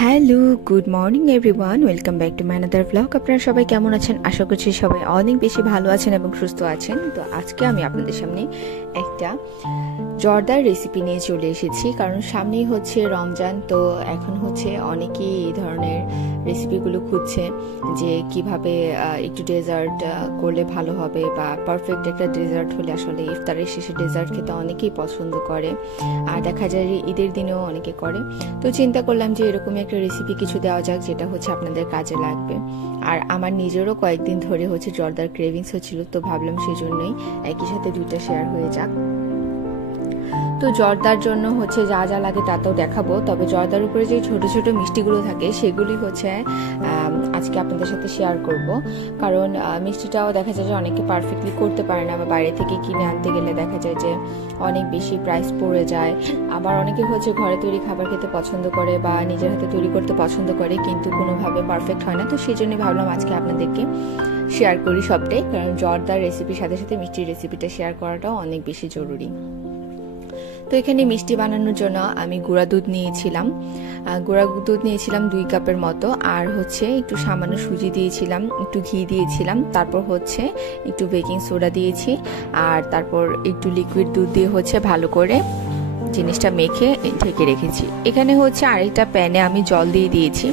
Hello, good morning everyone, welcome back to my another blog. আপনারা সবাই কেমন আছেন? আশা করছি সবাই অনেক বেশি ভালো আছেন এবং সুস্থ আছেন। তো আজকে আমি আপনাদের সামনে একটা জর্দার রেসিপি নিয়ে চলে এসেছি, কারণ সামনেই হচ্ছে রমজান। তো এখন হচ্ছে অনেকেই এই ধরনের রেসিপিগুলো খুঁজছে যে কিভাবে একটু ডেজার্ট করলে ভালো হবে, বা পারফেক্ট একটা ডেজার্ট হলে আসলে ইফতারের শেষে ডেজার্ট খেতে অনেকেই পছন্দ করে, আর দেখা যায় যে ঈদের দিনেও অনেকে করে। তো চিন্তা করলাম যে এরকমই একটা রেসিপি কিছু দেওয়া যাক যেটা হচ্ছে আপনাদের কাজে লাগবে। আর আমার নিজেরও কয়েকদিন ধরে হচ্ছে জর্দার ক্রেভিংস হচ্ছিল, তো ভাবলাম সেই জন্যই একই সাথে দুইটা শেয়ার হয়ে যাক। তো জর্দার জন্য হচ্ছে যা যা লাগে তা তো দেখাবো, তবে জর্দার উপরে যে ছোট ছোট মিষ্টিগুলো থাকে সেগুলি হচ্ছে আজকে আপনাদের সাথে শেয়ার করব। কারণ মিষ্টিটাও দেখা যায় যে অনেকে পারফেক্টলি করতে পারে না, বা বাইরে থেকে কিনে আনতে গেলে দেখা যায় যে অনেক বেশি প্রাইস পড়ে যায়। আবার অনেকে হচ্ছে ঘরে তৈরি খাবার খেতে পছন্দ করে বা নিজের হাতে তৈরি করতে পছন্দ করে, কিন্তু কোনোভাবে পারফেক্ট হয় না। তো সেই জন্য ভাবলাম আজকে আপনাদেরকে শেয়ার করি সবটাই, কারণ জর্দার রেসিপির সাথে সাথে মিষ্টির রেসিপিটা শেয়ার করাটাও অনেক বেশি জরুরি। তো এখানে মিষ্টি বানানোর জন্য আমি গুঁড়া দুধ নিয়েছিলাম 2 কাপের মতো, আর হচ্ছে একটু সামান্য সুজি দিয়েছিলাম, একটু ঘি দিয়েছিলাম, তারপর হচ্ছে একটু বেকিং সোডা দিয়েছি, আর তারপর একটু লিকুইড দুধ দিয়ে হচ্ছে ভালো করে জিনিসটা মেখে ঢেকে রেখেছি। এখানে হচ্ছে আরেকটা প্যানে আমি জল দিয়ে দিয়েছি,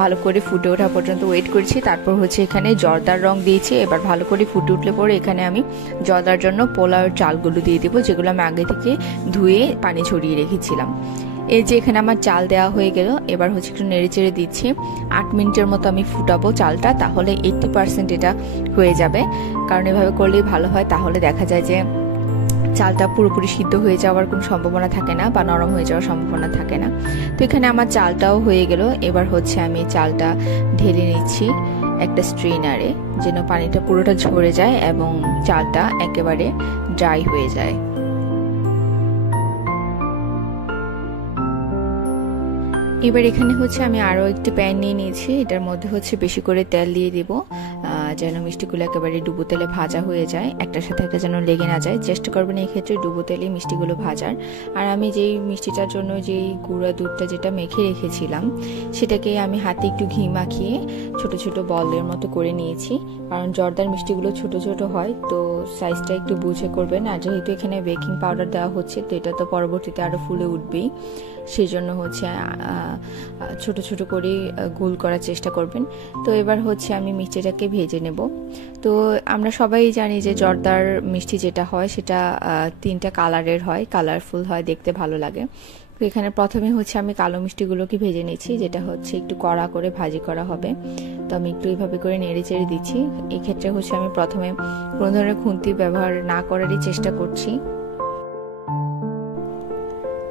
ভালো করে ফুটে ওঠা পর্যন্ত ওয়েট করেছি। তারপর হচ্ছে এখানে জর্দার রং দিয়েছি। এবার ভালো করে ফুটে উঠলে পরে এখানে আমি জর্দার জন্য পোলাওয়ের চালগুলো দিয়ে দেবো, যেগুলো আমি আগে থেকে ধুয়ে পানি ছড়িয়ে রেখেছিলাম। এই যে এখানে আমার চাল দেওয়া হয়ে গেল। এবার হচ্ছে একটু নেড়ে চেড়ে দিচ্ছি। 8 মিনিটের মতো আমি ফুটাবো চালটা, তাহলে 80% এটা হয়ে যাবে। কারণ এভাবে করলেই ভালো হয়, তাহলে দেখা যায় যে চালটা পুরোপুরি সিদ্ধ হয়ে যাওয়ার কোনো সম্ভাবনা থাকে না, বা নরম হয়ে যাওয়ার সম্ভাবনা থাকে না। তো এখানে আমার চালটাও হয়ে গেল। এবার হচ্ছে আমি চালটা ঢেলে নিচ্ছি একটা স্ট্রেনারে, যেন পানিটা পুরোটা ঝরে যায় এবং চালটা একেবারে ড্রাই হয়ে যায়। এবার এখানে হচ্ছে আমি আরও একটি প্যান নিয়ে নিয়েছি। এটার মধ্যে হচ্ছে বেশি করে তেল দিয়ে দিব, যেন মিষ্টিগুলো একেবারে ডুবো তেলে ভাজা হয়ে যায়, একটার সাথে একটা যেন লেগে না যায়। চেষ্টা করবেন এই ক্ষেত্রে ডুবো তেলে মিষ্টিগুলো ভাজার। আর আমি যেই মিষ্টিটার জন্য যেই গুঁড়া দুধটা যেটা মেখে রেখেছিলাম, সেটাকে আমি হাতে একটু ঘি মাখিয়ে ছোট ছোট বলের মতো করে নিয়েছি। কারণ জর্দার মিষ্টিগুলো ছোট ছোট হয়, তো সাইজটা একটু বুঝে করবেন। আর যেহেতু এখানে বেকিং পাউডার দেওয়া হচ্ছে, তো এটা তো পরবর্তীতে আরও ফুলে উঠবেই, সেই জন্য হচ্ছে ছোট ছোট করে গোল করার চেষ্টা করবেন। তো এবার হচ্ছে আমি মিষ্টিটাকে ভেজে নেব। তো আমরা সবাই জানি যে জর্দার মিষ্টি যেটা হয় সেটা 3টা কালারের হয়, কালারফুল হয়, দেখতে ভালো লাগে। তো এখানে প্রথমে হচ্ছে আমি কালো মিষ্টিগুলোকে ভেজে নিচ্ছি, যেটা হচ্ছে একটু কড়া করে ভাজি করা হবে। তো আমি একটু এইভাবে করে নেড়ে চেড়ে দিচ্ছি। এক্ষেত্রে হচ্ছে আমি প্রথমে কোনো ধরনের খুন্তি ব্যবহার না করারই চেষ্টা করছি।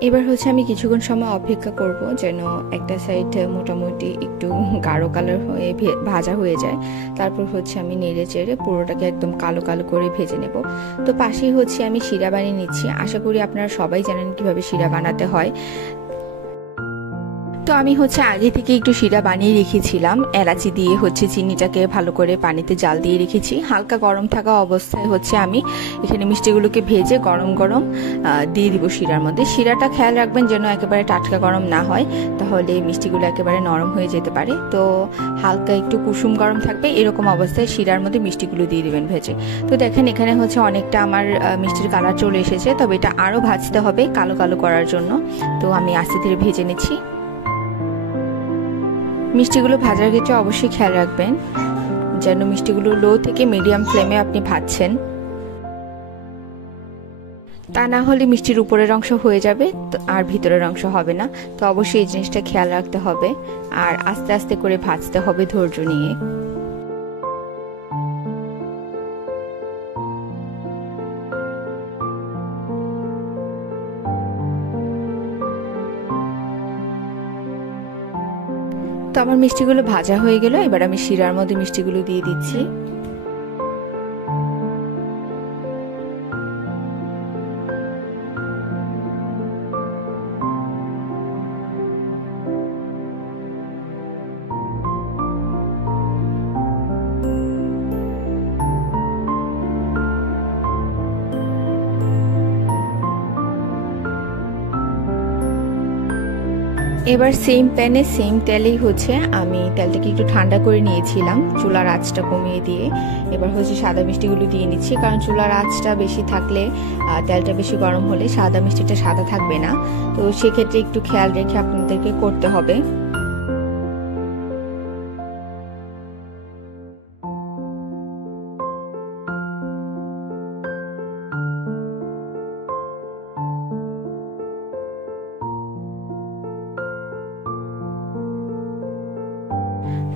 এবার হচ্ছে আমি কিছুক্ষণ সময় অপেক্ষা করব, যেন একটা সাইড মোটামুটি একটু গাঢ় কালার হয়ে ভাজা হয়ে যায়। তারপর হচ্ছে আমি নেড়ে চেড়ে পুরোটাকে একদম কালো কালো করে ভেজে নেব। তো পাশেই হচ্ছে আমি শিরা বানিয়ে নিচ্ছি। আশা করি আপনারা সবাই জানেন কিভাবে শিরা বানাতে হয়। তো আমি হচ্ছে আগে থেকে একটু শিরা বানিয়ে রেখেছিলাম, এলাচি দিয়ে হচ্ছে চিনিটাকে ভালো করে পানিতে জাল দিয়ে রেখেছি। হালকা গরম থাকা অবস্থায় হচ্ছে আমি এখানে মিষ্টিগুলোকে ভেজে গরম গরম দিয়ে দিব শিরার মধ্যে। শিরাটা খেয়াল রাখবেন যেন একেবারে টাটকা গরম না হয়, তাহলে মিষ্টিগুলো একেবারে নরম হয়ে যেতে পারে। তো হালকা একটু কুসুম গরম থাকবে, এরকম অবস্থায় শিরার মধ্যে মিষ্টিগুলো দিয়ে দিবেন ভেজে। তো দেখেন এখানে হচ্ছে অনেকটা আমার মিষ্টির কালার চলে এসেছে, তবে এটা আরও ভাজতে হবে কালো কালো করার জন্য। তো আমি আস্তে ধীরে ভেজে নিচ্ছি। মিষ্টিগুলো ভাজার ক্ষেত্রে অবশ্যই খেয়াল রাখবেন যেন মিষ্টিগুলো লো থেকে মিডিয়াম ফ্লেমে আপনি ভাজছেন, তা না হলে মিষ্টির উপরের অংশ হয়ে যাবে আর ভিতরের অংশ হবে না। তো অবশ্যই এই জিনিসটা খেয়াল রাখতে হবে, আর আস্তে আস্তে করে ভাজতে হবে ধৈর্য নিয়ে। তো আমার মিষ্টিগুলো ভাজা হয়ে গেল। এবার আমি শিরার মধ্যে মিষ্টিগুলো দিয়ে দিচ্ছি। এবার সেম প্যানে সেম তেলেই হচ্ছে আমি তেলটাকে একটু ঠান্ডা করে নিয়েছিলাম, চুলার আঁচটা কমিয়ে দিয়ে। এবার হচ্ছে সাদা মিষ্টিগুলো দিয়ে নিচ্ছি, কারণ চুলার আঁচটা বেশি থাকলে, তেলটা বেশি গরম হলে সাদা মিষ্টিটা সাদা থাকবে না। তো সেক্ষেত্রে একটু খেয়াল রেখে আপনাদেরকে করতে হবে।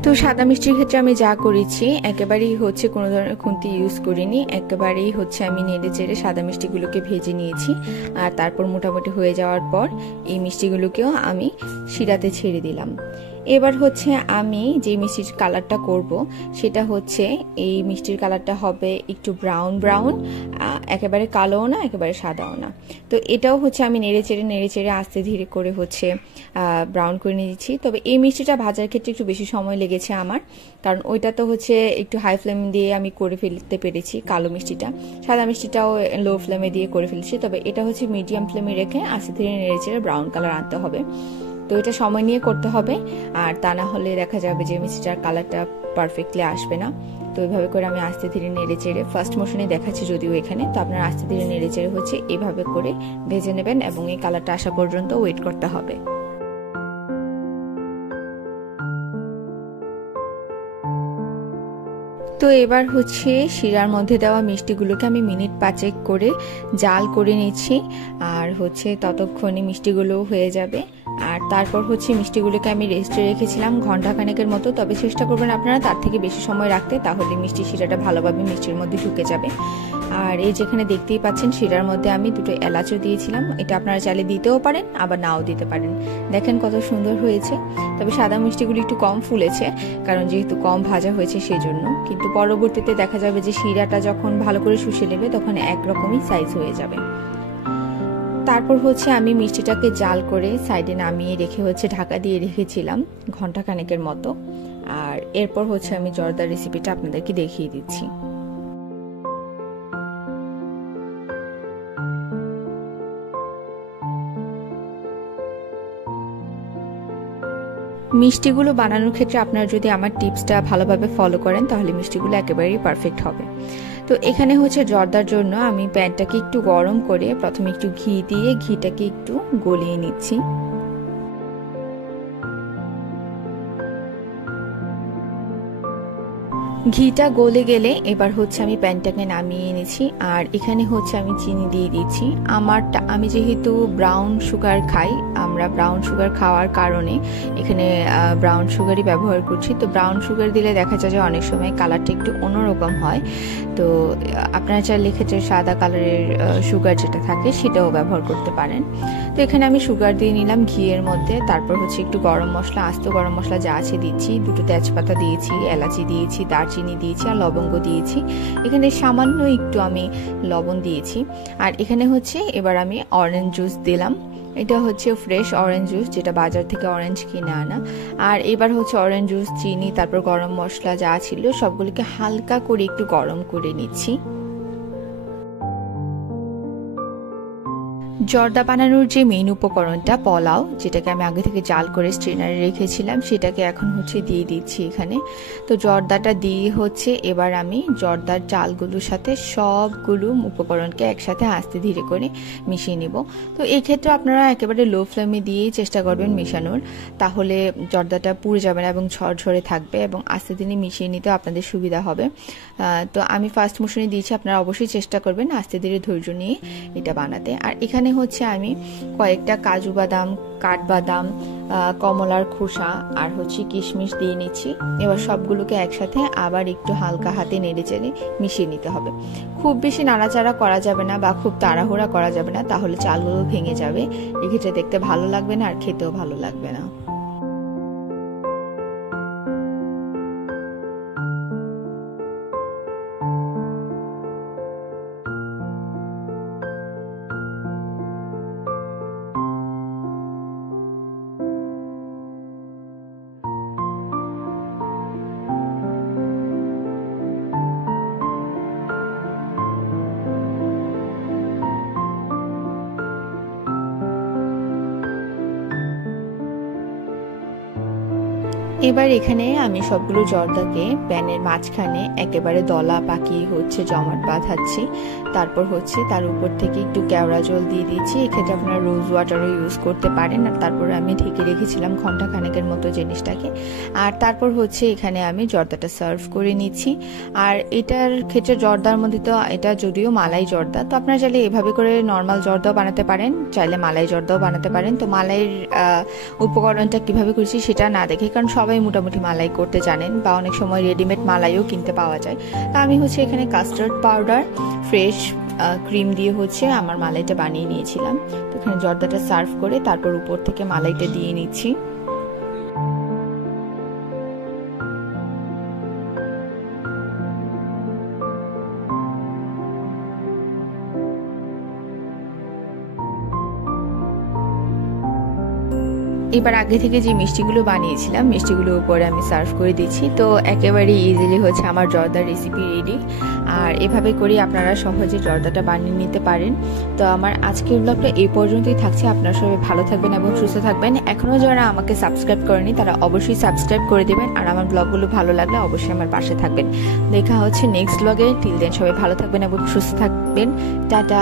তো সাদা মিষ্টির ক্ষেত্রে আমি যা করেছি, একেবারেই হচ্ছে কোনো ধরনের খুন্তি ইউজ করিনি, একেবারেই হচ্ছে আমি নেড়ে চেড়ে সাদা মিষ্টিগুলোকে ভেজে নিয়েছি। আর তারপর মোটামুটি হয়ে যাওয়ার পর এই মিষ্টিগুলোকেও আমি শিরাতে ছেড়ে দিলাম। এবার হচ্ছে আমি যে মিষ্টির কালারটা করব সেটা হচ্ছে, এই মিষ্টির কালারটা হবে একটু ব্রাউন ব্রাউন, একেবারে কালোও না একেবারে সাদাও না। তো এটাও হচ্ছে আমি নেড়ে চেড়ে আস্তে ধীরে করে হচ্ছে ব্রাউন করে নিয়েছি। তবে এই মিষ্টিটা ভাজার ক্ষেত্রে একটু বেশি সময় লেগেছে আমার, কারণ ওইটা তো হচ্ছে একটু হাই ফ্লেম দিয়ে আমি করে ফেলতে পেরেছি কালো মিষ্টিটা, সাদা মিষ্টিটাও লো ফ্লেমে দিয়ে করে ফেলেছি। তবে এটা হচ্ছে মিডিয়াম ফ্লেমে রেখে আস্তে ধীরে নেড়ে চেড়ে ব্রাউন কালার আনতে হবে। তো এটা সময় নিয়ে করতে হবে, আর তা না হলে দেখা যাবে যে মিষ্টিটার কালারটা পারফেক্টলি আসবে না। তো এইভাবে করে আমি আস্তে ধীরে নেড়ে চেড়ে, ফার্স্ট মোশনে দেখাচ্ছি যদিও এখানে, তো আপনারা আস্তে ধীরে নেড়ে চেড়ে হচ্ছে এইভাবে করে ভেজে নেবেন এবং এই কালারটা আসা পর্যন্ত ওয়েট করতে হবে। তো এবার হচ্ছে শিরার মধ্যে দেওয়া মিষ্টিগুলোকে আমি মিনিট 5 করে জাল করে নিচ্ছি, আর হচ্ছে ততক্ষণে মিষ্টিগুলো হয়ে যাবে। আর তারপর হচ্ছে মিষ্টিগুলোকে আমি রেস্টে রেখেছিলাম ঘন্টাখানেকের মতো। তবে চেষ্টা করবেন আপনারা তার থেকে বেশি সময় রাখতে, তাহলে মিষ্টি শিরাটা ভালোভাবে মিষ্টির মধ্যে ঢুকে যাবে। আর এই যেখানে দেখতেই পাচ্ছেন শিরার মধ্যে আমি 2টো এলাচও দিয়েছিলাম, এটা আপনারা চাইলে দিতেও পারেন আবার নাও দিতে পারেন। দেখেন কত সুন্দর হয়েছে। তবে সাদা মিষ্টিগুলো একটু কম ফুলেছে, কারণ যেহেতু কম ভাজা হয়েছে সেই জন্য। কিন্তু পরবর্তীতে দেখা যাবে যে শিরাটা যখন ভালো করে শুষে নেবে তখন একরকমই সাইজ হয়ে যাবে। তারপর হচ্ছে আমি মিষ্টিটাকে জাল করে সাইডে নামিয়ে রেখে হচ্ছে ঢাকা দিয়ে রেখেছিলাম ঘন্টাখানেকের মতো। আর এরপর হচ্ছে আমি জর্দার রেসিপিটা আপনাদেরকে দেখিয়ে দিচ্ছি। মিষ্টিগুলো বানানোর ক্ষেত্রে আপনারা যদি আমার টিপসটা ভালোভাবে ফলো করেন তাহলে মিষ্টিগুলো একেবারেই পারফেক্ট হবে। তো এখানে হচ্ছে জর্দার জন্য আমি প্যানটাকে একটু গরম করে প্রথমে একটু ঘি দিয়ে ঘিটাকে একটু গলিয়ে নিচ্ছি। ঘিটা গলে গেলে এবার হচ্ছে আমি প্যানটাকে নামিয়ে এনেছি, আর এখানে হচ্ছে আমি চিনি দিয়ে দিচ্ছি। আমি যেহেতু ব্রাউন সুগার খাই, আমরা ব্রাউন সুগার খাওয়ার কারণে এখানে ব্রাউন সুগারই ব্যবহার করছি। তো ব্রাউন সুগার দিলে দেখা যায় যে অনেক সময় কালারটা একটু অন্যরকম হয়। তো আপনারা চাইলে এক্ষেত্রে সাদা কালারের সুগার যেটা থাকে সেটাও ব্যবহার করতে পারেন। তো এখানে আমি সুগার দিয়ে নিলাম ঘিয়ের মধ্যে। তারপর হচ্ছে একটু গরম মশলা, আস্ত গরম মশলা যা আছে দিচ্ছি, 2টো তেজপাতা দিয়েছি, এলাচি দিয়েছি, দারচিনি দিয়েছি আর লবঙ্গ দিয়েছি। এখানে সামান্য একটু আমি লবণ দিয়েছি। আর এখানে হচ্ছে এবার আমি অরেঞ্জ জুস দিলাম, এটা হচ্ছে ফ্রেশ অরেঞ্জ জুস, যেটা বাজার থেকে অরেঞ্জ কিনে আনা। আর এবার হচ্ছে অরেঞ্জ জুস, চিনি, তারপর গরম মশলা যা ছিল সবগুলোকে হালকা করে একটু গরম করে নিচ্ছি। জর্দা বানানোর যে মেইন উপকরণটা পোলাও, যেটাকে আমি আগে থেকে জাল করে স্ট্রেনারে রেখেছিলাম, সেটাকে এখন হচ্ছে দিয়ে দিচ্ছি এখানে। তো জর্দাটা দিয়ে হচ্ছে এবার আমি জর্দার চালগুলোর সাথে সবগুলো উপকরণকে একসাথে আস্তে ধীরে করে মিশিয়ে নিব। তো এই ক্ষেত্রে আপনারা একেবারে লো ফ্লেমে দিয়েই চেষ্টা করবেন মেশানোর, তাহলে জর্দাটা পুড়ে যাবে না এবং ঝরঝরে থাকবে এবং আস্তে ধীরে মিশিয়ে নিতে আপনাদের সুবিধা হবে। তো আমি ফার্স্ট মোশনে দিয়েছি, আপনারা অবশ্যই চেষ্টা করবেন আস্তে ধীরে ধৈর্য নিয়ে এটা বানাতে। আর এখানে হচ্ছে আমি কয়েকটা কাজু বাদাম, কাঠবাদাম, কমলার খোসা আর হচ্ছে কিশমিশ দিয়ে নিচ্ছি। এবার সবগুলোকে একসাথে আবার একটু হালকা হাতে নেড়ে চেড়ে মিশিয়ে নিতে হবে। খুব বেশি নাড়াচাড়া করা যাবে না বা খুব তাড়াহুড়া করা যাবে না, তাহলে চালগুলো ভেঙে যাবে, এক্ষেত্রে দেখতে ভালো লাগবে না আর খেতেও ভালো লাগবে না। এবার এখানে আমি সবগুলো জর্দাকে প্যানের মাঝখানে একেবারে দলা পাকিয়ে জমাট বাঁধাচ্ছি। তারপর তার উপর থেকে একটু কেওড়া জল দিয়ে দিয়েছি। এক্ষেত্রে আপনারা রোজ ওয়াটারও ইউজ করতে পারেন। আর তারপর আমি ঢেকে রেখেছিলাম ঘন্টা খানেকের মতো জিনিসটাকে। আর তারপর এখানে আমি জর্দাটা সার্ভ করে নিচ্ছি। আর এটার ক্ষেত্রে জর্দার মধ্যে তো এটা যদিও মালাই জর্দা, তো আপনারা চাইলে এভাবে করে নর্মাল জর্দাও বানাতে পারেন, চাইলে মালাই জর্দাও বানাতে পারেন। তো মালাইয়ের উপকরণটা কিভাবে করেছি সেটা না দেখে, কারণ সবাই মোটামুটি মালাই করতে জানেন বা অনেক সময় রেডিমেড মালাইও কিনতে পাওয়া যায়। তো আমি এখানে কাস্টার্ড পাউডার, ফ্রেশ ক্রিম দিয়ে আমার মালাইটা বানিয়ে নিয়েছিলাম। তো এখানে জর্দাটা সার্ভ করে তারপর উপর থেকে মালাইটা দিয়ে নিচ্ছি। এবার আগে থেকে যে মিষ্টিগুলো বানিয়েছিলাম মিষ্টিগুলো উপরে আমি সার্ভ করে দিচ্ছি। তো একেবারে ইজিলি আমার জর্দার রেসিপি রেডি। আর এভাবে করে আপনারা সহজে জর্দাটা বানিয়ে নিতে পারেন। তো আমার আজকের ব্লগটা এই পর্যন্তই থাকছে। আপনারা সবাই ভালো থাকবেন এবং সুস্থ থাকবেন। এখনও যারা আমাকে সাবস্ক্রাইব করেনি তারা অবশ্যই সাবস্ক্রাইব করে দেবেন। আর আমার ব্লগগুলো ভালো লাগলে অবশ্যই আমার পাশে থাকবেন। দেখা হচ্ছে নেক্সট ব্লগে। টিল দেন সবাই ভালো থাকবেন এবং সুস্থ থাকবেন। টাটা।